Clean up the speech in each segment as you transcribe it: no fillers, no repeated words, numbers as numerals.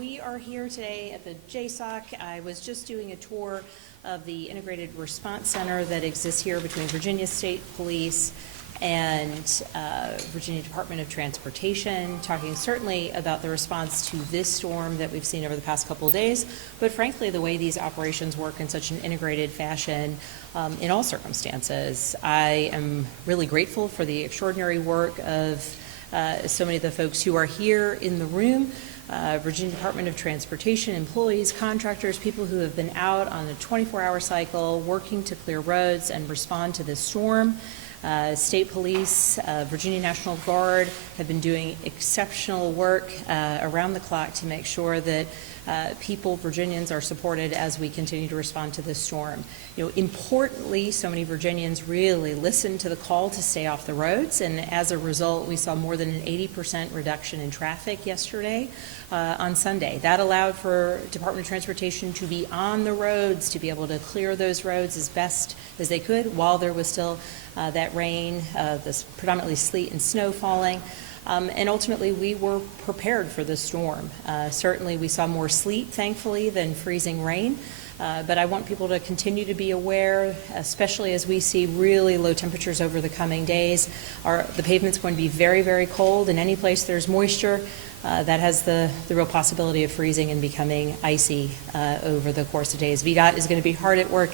We are here today at the JSOC. I was just doing a tour of the Integrated Response Center that exists here between Virginia State Police and Virginia Department of Transportation, talking certainly about the response to this storm that we've seen over the past couple of days, but frankly the way these operations work in such an integrated fashion in all circumstances. I am really grateful for the extraordinary work of so many of the folks who are here in the room. Virginia Department of Transportation employees, contractors, people who have been out on a 24-hour cycle working to clear roads and respond to this storm. State Police, Virginia National Guard have been doing exceptional work around the clock to make sure that people, Virginians, are supported as we continue to respond to this storm. You know, importantly, so many Virginians really listened to the call to stay off the roads, and as a result, we saw more than an 80% reduction in traffic yesterday on Sunday. That allowed for Department of Transportation to be on the roads, to be able to clear those roads as best as they could while there was still that rain, this predominantly sleet and snow falling. And ultimately, we were prepared for the storm. Certainly, we saw more sleet, thankfully, than freezing rain. But I want people to continue to be aware, especially as we see really low temperatures over the coming days. The pavement's going to be very, very cold, and any place there's moisture, that has the real possibility of freezing and becoming icy over the course of days. VDOT is going to be hard at work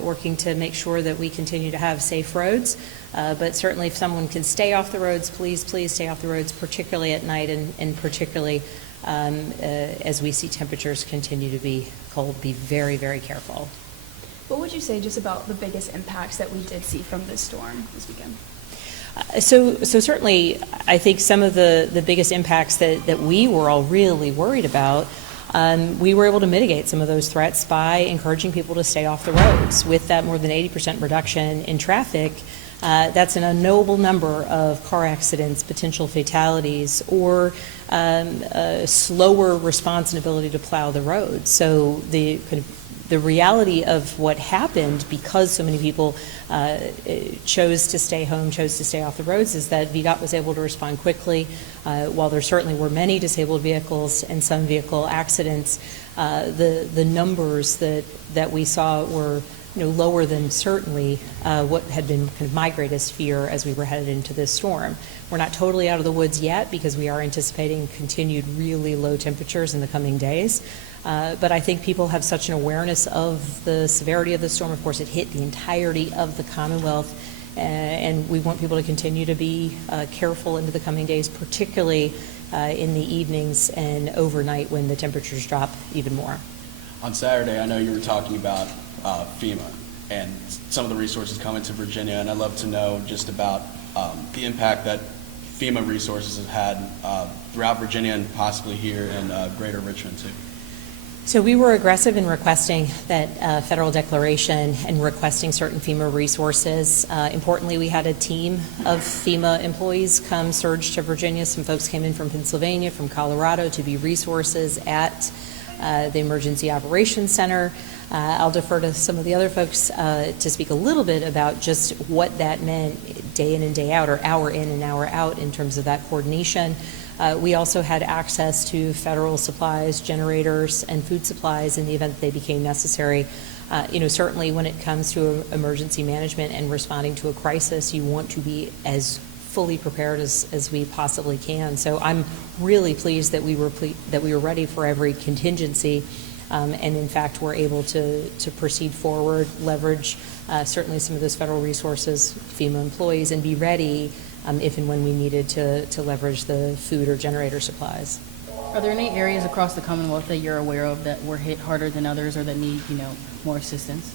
working to make sure that we continue to have safe roads. But certainly if someone can stay off the roads, please stay off the roads, particularly at night and particularly as we see temperatures continue to be cold. Be very, very careful. What would you say just about the biggest impacts that we did see from this storm this weekend? So certainly I think some of the biggest impacts that we were all really worried about, we were able to mitigate some of those threats by encouraging people to stay off the roads. With that more than 80% reduction in traffic, that's an unknowable number of car accidents, potential fatalities, or slower response and ability to plow the roads. So the reality of what happened, because so many people chose to stay home, chose to stay off the roads, is that VDOT was able to respond quickly. While there certainly were many disabled vehicles and some vehicle accidents, the numbers that we saw were lower than certainly what had been kind of my greatest fear as we were headed into this storm. We're not totally out of the woods yet because we are anticipating continued really low temperatures in the coming days. But I think people have such an awareness of the severity of the storm. Of course, it hit the entirety of the Commonwealth, and we want people to continue to be careful into the coming days, particularly in the evenings and overnight when the temperatures drop even more. On Saturday, I know you were talking about FEMA and some of the resources coming to Virginia, and I'd love to know just about the impact that FEMA resources have had throughout Virginia and possibly here in greater Richmond too. So we were aggressive in requesting that federal declaration and requesting certain FEMA resources. Importantly, we had a team of FEMA employees come surge to Virginia. Some folks came in from Pennsylvania, from Colorado to be resources at the Emergency Operations Center. I'll defer to some of the other folks to speak a little bit about just what that meant day in and day out, or hour in and hour out, in terms of that coordination. We also had access to federal supplies, generators, and food supplies in the event that they became necessary. Certainly when it comes to emergency management and responding to a crisis, you want to be as fully prepared as we possibly can. So I'm really pleased that we were ready for every contingency, and in fact we're able to proceed forward, leverage certainly some of those federal resources, FEMA employees, and be ready if and when we needed to leverage the food or generator supplies. Are there any areas across the Commonwealth that you're aware of that were hit harder than others, or that need more assistance?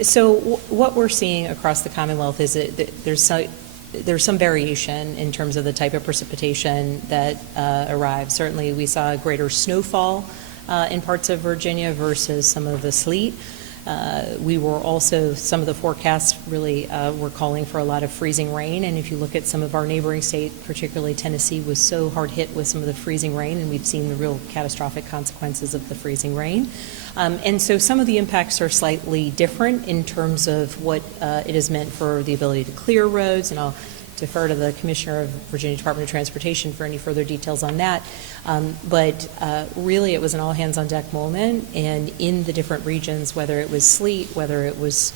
So what we're seeing across the Commonwealth is that there's some variation in terms of the type of precipitation that arrives. Certainly we saw greater snowfall in parts of Virginia versus some of the sleet. We were also, some of the forecasts really were calling for a lot of freezing rain, and if you look at some of our neighboring states, particularly Tennessee, was so hard hit with some of the freezing rain, and we've seen the real catastrophic consequences of the freezing rain. And so some of the impacts are slightly different in terms of what it has meant for the ability to clear roads, and I'll defer to the Commissioner of Virginia Department of Transportation for any further details on that. But really, it was an all-hands-on-deck moment, and in the different regions, whether it was sleet, whether it was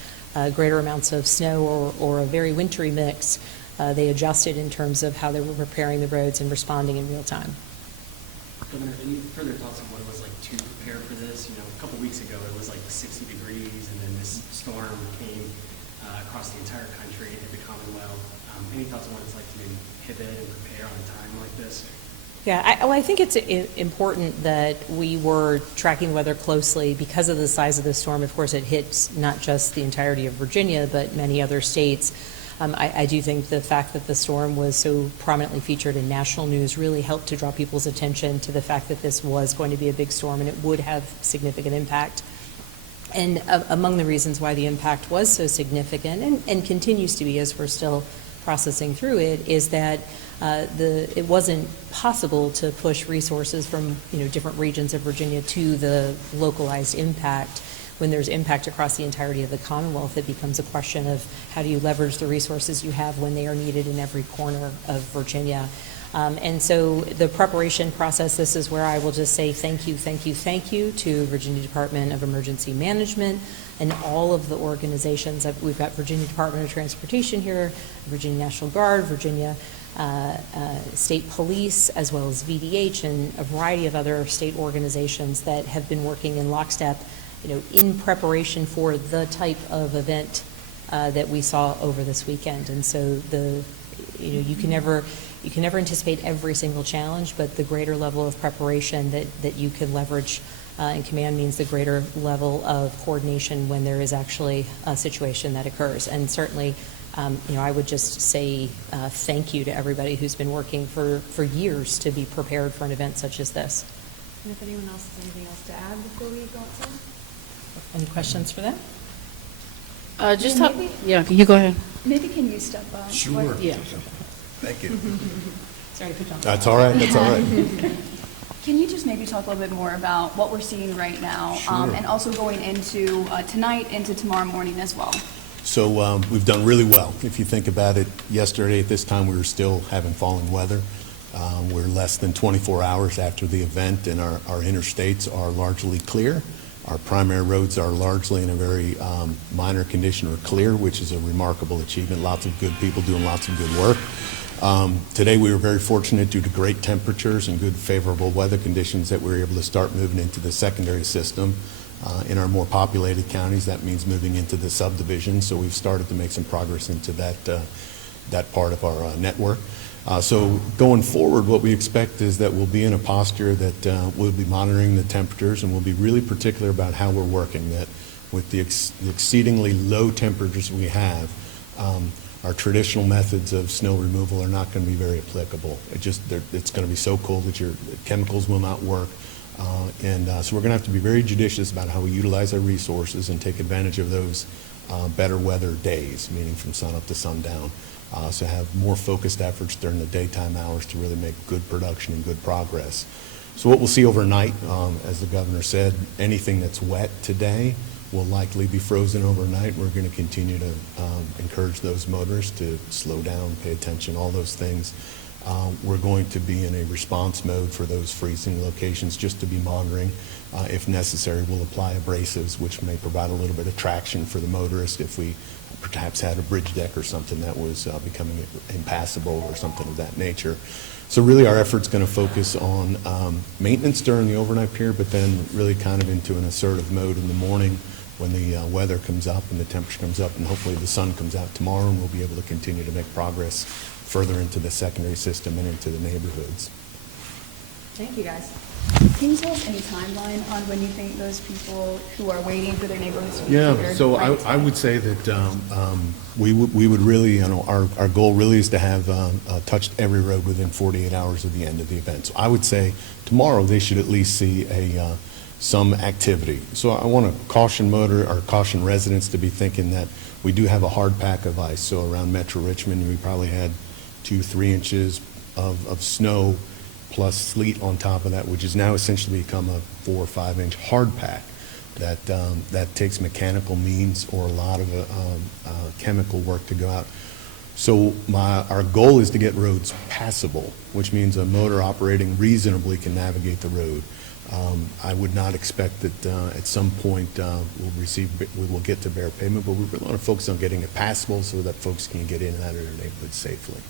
greater amounts of snow or a very wintry mix, they adjusted in terms of how they were preparing the roads and responding in real time. Governor, any further thoughts on what it was like to prepare for this? You know, a couple weeks ago, it was like 60 degrees, and then this storm came across the entire country, hit the Commonwealth. Any thoughts on what it's like to maybe pivot and prepare on a time like this? Yeah, I think it's important that we were tracking weather closely because of the size of the storm. Of course, it hits not just the entirety of Virginia, but many other states. I do think the fact that the storm was so prominently featured in national news really helped to draw people's attention to the fact that this was going to be a big storm and it would have significant impact. And among the reasons why the impact was so significant and continues to be as we're still processing through it is that it wasn't possible to push resources from different regions of Virginia to the localized impact. When there's impact across the entirety of the Commonwealth, it becomes a question of how do you leverage the resources you have when they are needed in every corner of Virginia. And so the preparation process, this is where I will just say thank you to Virginia Department of Emergency Management and all of the organizations. We've got Virginia Department of Transportation here, Virginia National Guard, Virginia State Police, as well as VDH and a variety of other state organizations that have been working in lockstep in preparation for the type of event that we saw over this weekend. And so you can never anticipate every single challenge, but the greater level of preparation that you can leverage in command means the greater level of coordination when there is actually a situation that occurs. And certainly, I would just say thank you to everybody who's been working for years to be prepared for an event such as this. And if anyone else has anything else to add before we go outside? Any questions for them? You go ahead. Maybe can you step up? Sure. Yeah. Thank you. Sorry to put you on the That's spot. all right, that's all right. Can you just maybe talk a little bit more about what we're seeing right now? Sure. And also going into tonight, into tomorrow morning as well? So we've done really well. If you think about it, yesterday at this time, we were still having falling weather. We're less than 24 hours after the event, and our interstates are largely clear. Our primary roads are largely in a very minor condition or clear, which is a remarkable achievement. Lots of good people doing lots of good work. Today we were very fortunate due to great temperatures and good favorable weather conditions that we were able to start moving into the secondary system. In our more populated counties, that means moving into the subdivision. So we've started to make some progress into that part of our network. So going forward, what we expect is that we'll be in a posture that we'll be monitoring the temperatures, and we'll be really particular about how we're working, that with the exceedingly low temperatures we have, our traditional methods of snow removal are not going to be very applicable. It's going to be so cold that your chemicals will not work. So we're going to have to be very judicious about how we utilize our resources and take advantage of those better weather days, meaning from sun up to sundown. So have more focused efforts during the daytime hours to really make good production and good progress. So what we'll see overnight, as the governor said, anything that's wet today will likely be frozen overnight. We're going to continue to encourage those motorists to slow down, pay attention, all those things. We're going to be in a response mode for those freezing locations, just to be monitoring. If necessary, we'll apply abrasives, which may provide a little bit of traction for the motorist if we perhaps had a bridge deck or something that was becoming impassable or something of that nature. So really our effort's going to focus on maintenance during the overnight period, but then really kind of into an assertive mode in the morning when the weather comes up and the temperature comes up, and hopefully the sun comes out tomorrow, and we'll be able to continue to make progress further into the secondary system and into the neighborhoods. Thank you, guys. Can you tell us any timeline on when you think those people who are waiting for their neighborhoods to be Yeah, cleared so might I would say that we would really, our goal really is to have touched every road within 48 hours of the end of the event. So I would say tomorrow they should at least see some activity. So I want to caution residents to be thinking that we do have a hard pack of ice. So around Metro Richmond, we probably had 2-3 inches of snow plus sleet on top of that, which has now essentially become a 4 or 5 inch hard pack that takes mechanical means or a lot of chemical work to go out. So our goal is to get roads passable, which means a motor operating reasonably can navigate the road. I would not expect that at some point we will get to bare pavement, but we really want to focus on getting it passable so that folks can get in and out of their neighborhood safely.